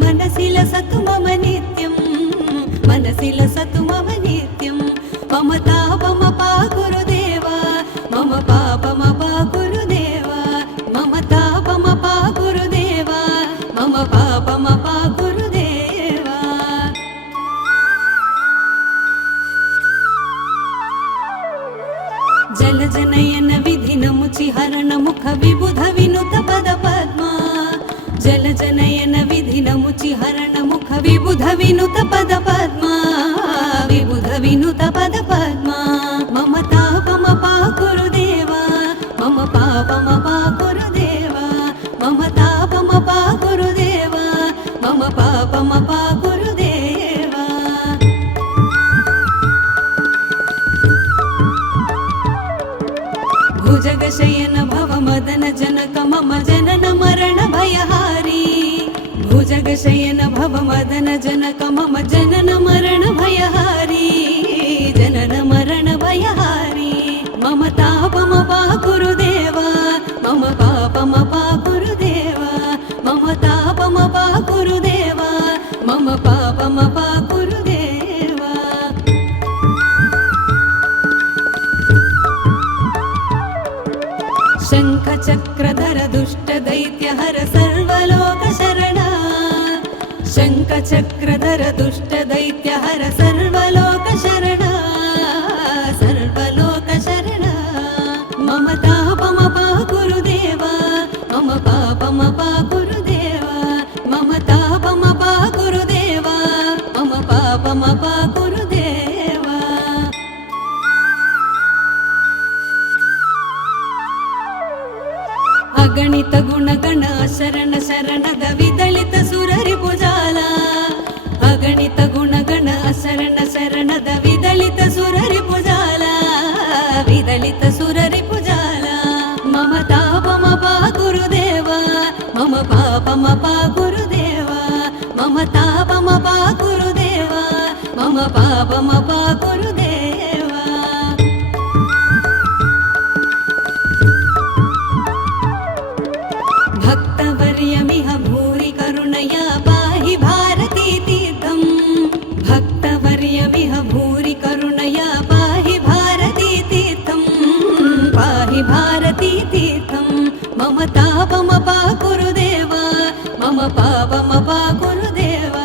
मनसि लसतु मम नित्यं मनसि लसतु मम नित्यं मम तापमपा गुरुदेवा मम पापमपा गुरुदेवा मम तापमपा गुरुदेवा मम पापमपा गुरुदेवा जलजनयन विधिनमुचिहरण मुख विबुध विनुत पद पद्मा जलजनयन विधिनमुचिहरण मुख विबुध विनुत पद पद्मा विबुध विनुत पद पद्मा मम तापमपा गुरुदेवा मम पापमपा गुरुदेवा मम तापमपा गुरुदेवा मम पापमपा गुरुदेवा भुजगशयन भव मदन जनक मम जनन मरण भयहारी भुजगशयन भव मदन जनक मम जनन मरण भयहारी जनन मरण भयहारी मम तापमपा गुरुदेवा मम पापमपा गुरुदेवा मम तापमपा गुरुदेवा मम पापमपा गुरुदेवा शङ्खचक्रधर दुष्ट दैत्यहर सर्वलोक शरणा शङ्खचक्रधर दुष्ट दैत्यहर सर्वलोक शरणा सर्वलोक शरणा मम तापमपा गुरुदेवा मम पापमपा गुरुदेवा मम तापमपा गुरुदेवा मम पापमपा गुरुदेवा अगणित गुणगण शरण शरणद विदलित सुररि भुजाल अगणित गुणगण शरण शरणद विदलित सुररि भुजाल विदलित सुररि भुजाल मम तापमपा गुरुदेवा मम पापमपा गुरुदेवा मम तापमपा गुरुदेवा मम पापमपा गुरुदेवा भक्तवर्यमिह भूरि करुणया पाहि भारती तीर्थं भक्तवर्यमिह भूरि करुणया पाहि भारती तीर्थं पाहि भारती तीर्थं मम तापमपा गुरुदेवा मम पापमपा गुरुदेवा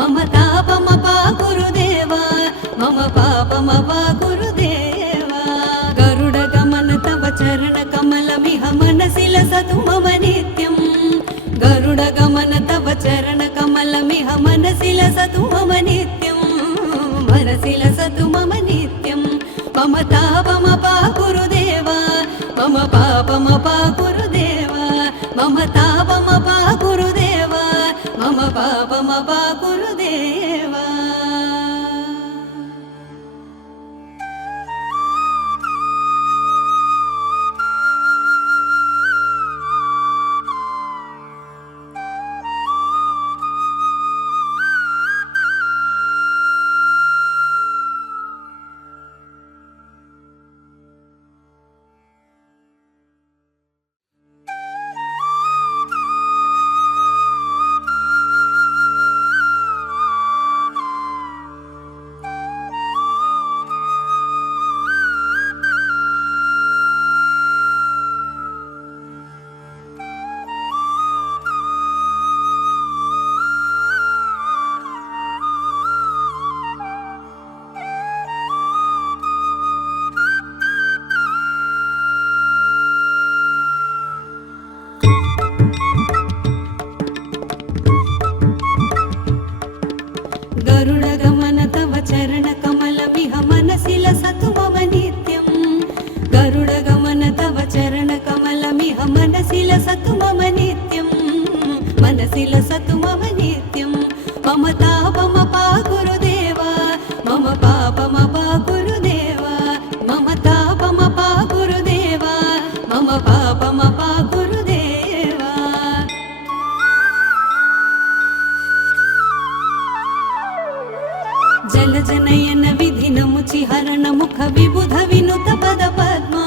मम तापमपा गुरुदेवा मम पापमपा गुरुदेवा गरुडगमन तव चरण कमलमिह मनसि लसतु मम नित्यं गरुडगमन तव चरण कमलमिह मनसि लसतु मम नित्यं मनसि लसतु मम नित्यं मम तापमपा गुरुदेवा मम पापमपा गुरुदेवा मम तापमपा गुरुदेवा मम पापमपा गुरुदेवा गरुडगमन तव चरण कमलमिह मनसि लसतु मम नित्यं गरुडगमन तव चरण कमलमिह मनसि लसतु मम नित्यं मनसि लसतु मम नित्यं मम तापमपा गुरुदेवा मम पापमपा गुरुदेवा मम तापमपा गुरुदेवा मम पापमपा गुरुदेवा जलजनयन विधिनमुचिहरण मुख विबुध विनुत पद पद्मा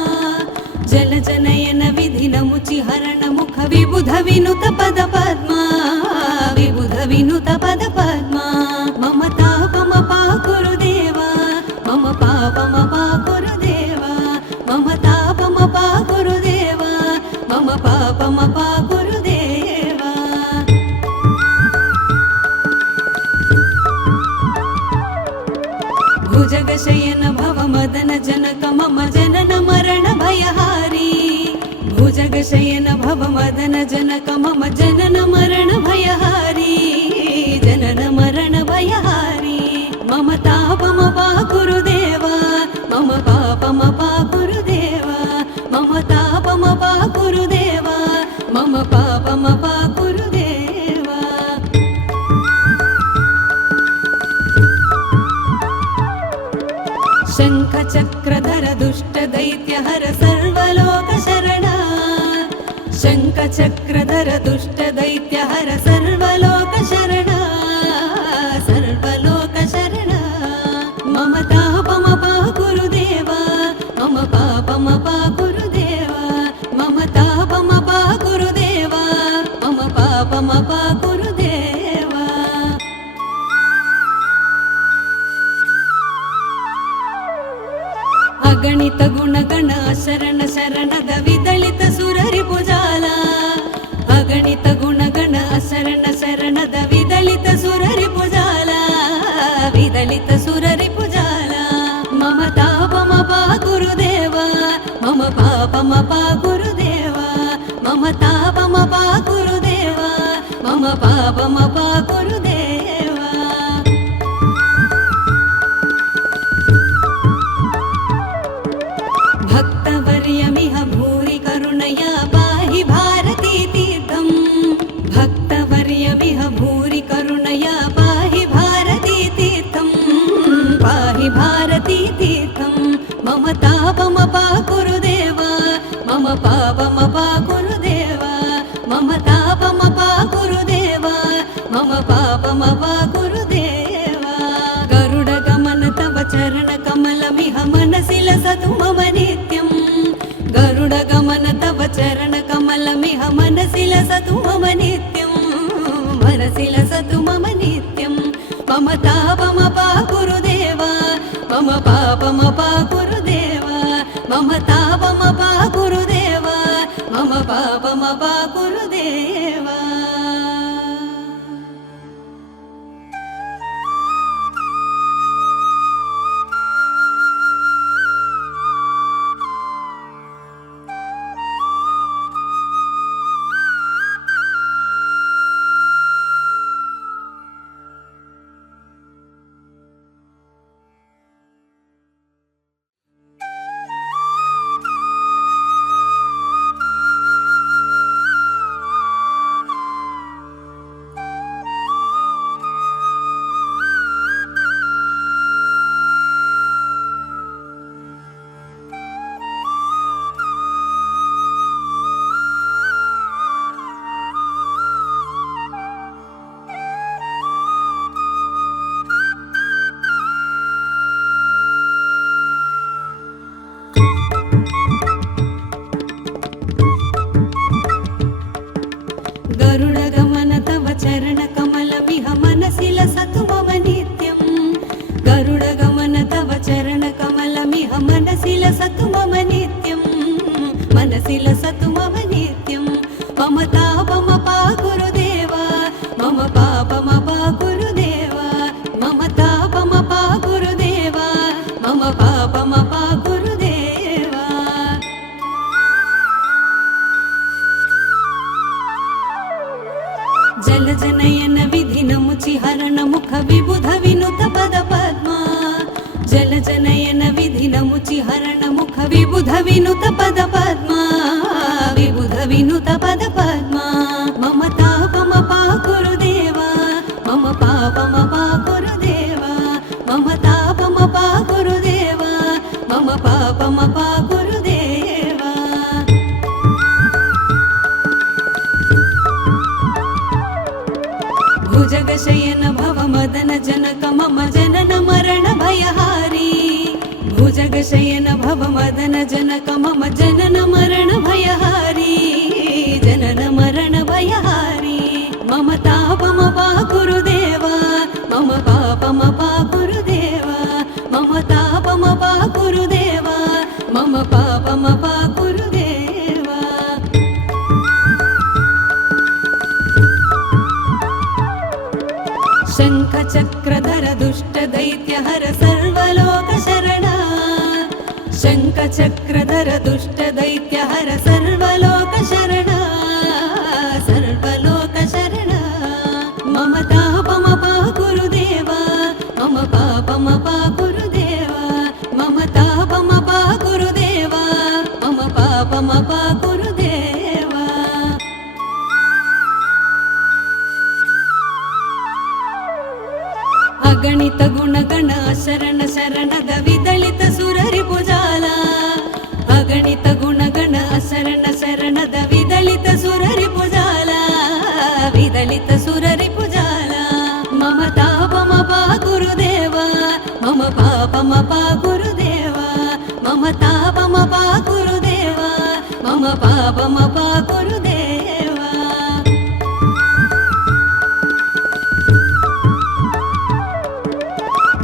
जलजनयन विधिनमुचिहरण मुख विबुध विनुत पद पद्मा विबुध विनुत पद पद्मा मम तापमपा गुरुदेवा मम पापमपा गुरुदेवा मम तापमपा गुरुदेवा मम पापमपा गुरुदेवा भुजगशयन भव मदन जनक मम जनन मरण भयहारी भुजगशयन भव मदन जनक मम जनन मरण भयहारी जनन मरण भयहारी मम तापमपा गुरुदेवा मम पापमपा गुरुदेवा मम तापमपा गुरुदेवा मम पापमपा गुरुदेवा शंख चक्रधर दुष्ट दैत्य हर सर्वलोक शरणा शंख चक्रधर दुष्ट दैत्य हर सर्वलोक शरणा सर्वलोक शरणा मम तापमपा गुरुदेवा मम पापमपा गुरुदेवा मम तापमपा गुरुदेवा मम पापमपा गुरुदेवा अगणित गुणगण शरण शरणद विदलित सुररि भुजाಲ अगणित गुणगण शरण शरणद विदलित सुररि भुजाಲ विदलित सुररि भुजाಲ मम तापमपा गुरुदेवा मम पापमपा गुरुदेवा मम तापमपा गुरुदेवा मम पापमपा गुरुदेवा भक्तवर्यमिह भूरि करुणया पाहि भारती तीर्थं भक्तवर्यमिह भूरि करुणया पाहि भारती तीर्थं पाहि भारती तीर्थं मम तापमपा गुरुदेवा मम पापमपा गुरुदेवा मम तापमपा गुरुदेवा मम पापमपा गुरुदेवा गरुडगमन तव चरण कमलमिह मनसि लसतु मम नित्यं गरुडगमन तव चरण कमलमिह मनसि लसतु मम नित्यं मनसि लसतु मम नित्यं मम तापमपा गुरुदेवा मम पापमपा गुरुदेवा मम तापमपा गुरुदेवा मम पापमपा गुरुदेवा गरुडगमन तव चरण कमलमिह मनसि लसतु मम नित्यं गरुडगमन तव चरण कमलमिह मनसि लसतु मम नित्यं मनसि लसतु मम नित्यं मम तापमपा गुरुदेवा मम पापमपा गुरुदेवा मम तापमपा गुरुदेवा मम पापमपा गुरुदेवा जलजनयन विधिनमुचि हरण मुख विबुध विनुत पद पद्मा जलजनयन विधिनमुचि हरण मुख विबुध विनुत पद पद्मा विबुध विनुत पद पद्मा मम तापमपा गुरुदेवा मम पापमपा गुरुदेवा मम तापमपा गुरुदेवा मम पापमपा गुरुदेवा भुजगशयन भव मदन जनक मम जनन मरण भयहारी भुजगशयन भव मदन जनक मम जनन मरण भयहारी जनन मरण भयहारी मम तापमपा गुरुदेवा शङ्खचक्रधर दुष्टदैत्यहर सर्वलोकशरणा शङ्खचक्रधर दुष्टदैत्यहर सर्वलोकशरणा सर्वलोकशरणा मम तापमपा गुरुदेवा मम पापमपा गुरुदेवा मम तापमपा गुरुदेवा मम पापमपा गुरुदेवा अगणित गुणगण शरण शरणद विदलित सुररिपुजाल अगणित गुणगण शरण शरणद विदलित सुररिपुजाल विदलित सुररिपुजाल मम तापमपा गुरुदेवा मम पापमपा गुरुदेवा मम तापमपा गुरुदेवा मम पापमपा गुरुदेवा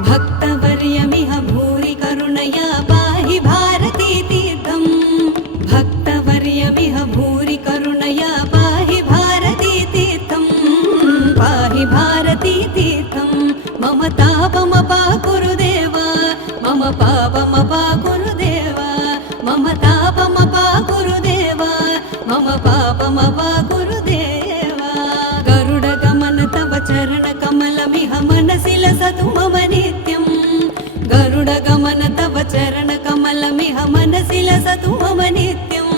भक्तवर्यमिह भूरि करुणया पाहि भारती तीर्थम् भक्तवर्यमिह भूरि करुणया पाहि भारती तीर्थम् पाहि भारती तीर्थम् मम तापमपा गुरुदेवा मम पापमपा गुरुदेवा मम तापमपा गुरुदेवा मम पापमपा गुरुदेवा गरुडगमन तव चरणकमलमिह मनसि लसतु मम नित्यम् गरुडगमन तव चरणकमलमिह मनसि लसतु मम नित्यम्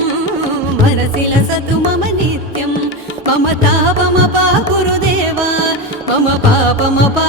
मनसि लसतु मम नित्यम् मम तापमपा गुरुदेवा मम पापमपा